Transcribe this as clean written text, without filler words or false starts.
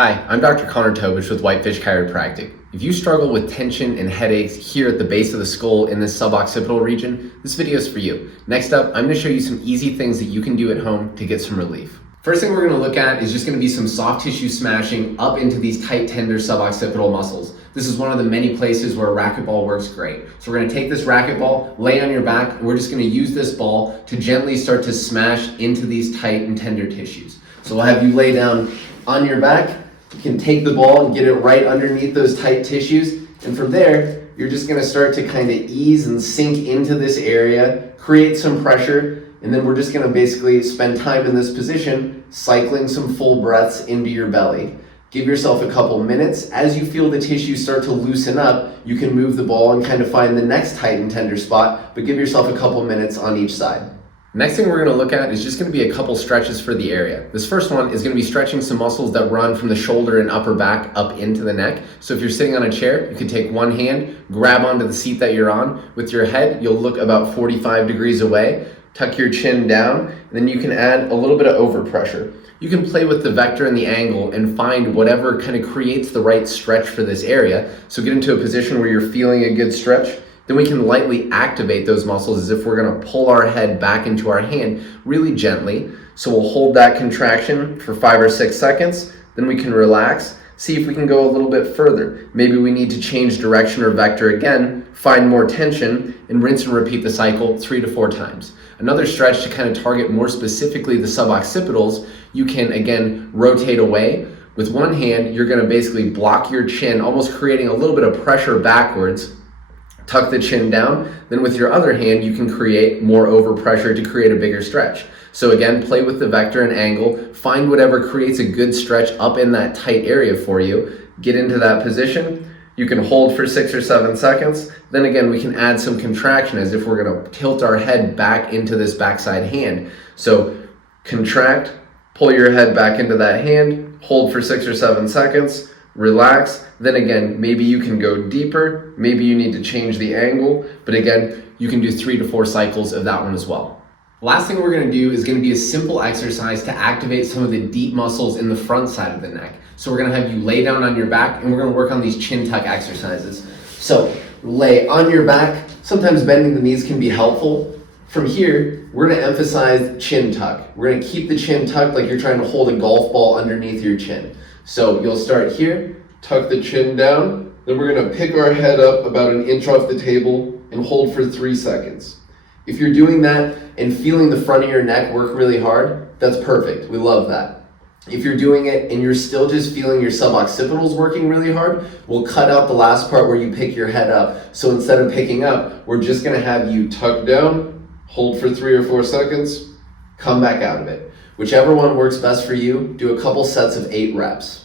Hi, I'm Dr. Tobisch with Whitefish Chiropractic. If you struggle with tension and headaches here at the base of the skull in this suboccipital region, this video is for you. Next up, I'm going to show you some easy things that you can do at home to get some relief. First thing we're going to look at is just going to be some soft tissue smashing up into these tight, tender suboccipital muscles. This is one of the many places where a racquetball works great. So we're going to take this racquetball, lay on your back, and we're just going to use this ball to gently start to smash into these tight and tender tissues. So we'll have you lay down on your back. You can take the ball and get it right underneath those tight tissues. And from there, you're just going to start to kind of ease and sink into this area, create some pressure, and then we're just going to basically spend time in this position, cycling some full breaths into your belly. Give yourself a couple minutes. As you feel the tissue start to loosen up, you can move the ball and kind of find the next tight and tender spot, but give yourself a couple minutes on each side. Next thing we're going to look at is just going to be a couple stretches for the area. This first one is going to be stretching some muscles that run from the shoulder and upper back up into the neck. So if you're sitting on a chair, you can take one hand, grab onto the seat that you're on. With your head, you'll look about 45 degrees away. Tuck your chin down, and then you can add a little bit of overpressure. You can play with the vector and the angle and find whatever kind of creates the right stretch for this area. So get into a position where you're feeling a good stretch. Then we can lightly activate those muscles as if we're going to pull our head back into our hand really gently. So we'll hold that contraction for 5 or 6 seconds. Then we can relax. See if we can go a little bit further. Maybe we need to change direction or vector again, find more tension, and rinse and repeat the cycle 3 to 4 times. Another stretch to kind of target more specifically the suboccipitals, you can again rotate away. With one hand, you're going to basically block your chin, almost creating a little bit of pressure backwards. Tuck the chin down. Then with your other hand, you can create more overpressure to create a bigger stretch. So again, play with the vector and angle, find whatever creates a good stretch up in that tight area for you. Get into that position. You can hold for 6 or 7 seconds. Then again, we can add some contraction as if we're going to tilt our head back into this backside hand. So contract, pull your head back into that hand, hold for 6 or 7 seconds, relax. Then again, maybe you can go deeper, maybe you need to change the angle, but again, you can do 3 to 4 cycles of that one as well. Last thing we're going to do is going to be a simple exercise to activate some of the deep muscles in the front side of the neck. So we're going to have you lay down on your back and we're going to work on these chin tuck exercises. So lay on your back. Sometimes bending the knees can be helpful. From here, we're going to emphasize chin tuck. We're going to keep the chin tucked like you're trying to hold a golf ball underneath your chin. So you'll start here, tuck the chin down, then we're going to pick our head up about 1 inch off the table and hold for 3 seconds. If you're doing that and feeling the front of your neck work really hard, that's perfect. We love that. If you're doing it and you're still just feeling your suboccipitals working really hard, we'll cut out the last part where you pick your head up. So instead of picking up, we're just going to have you tuck down, hold for 3 or 4 seconds, come back out of it. Whichever one works best for you, do a couple sets of 8 reps.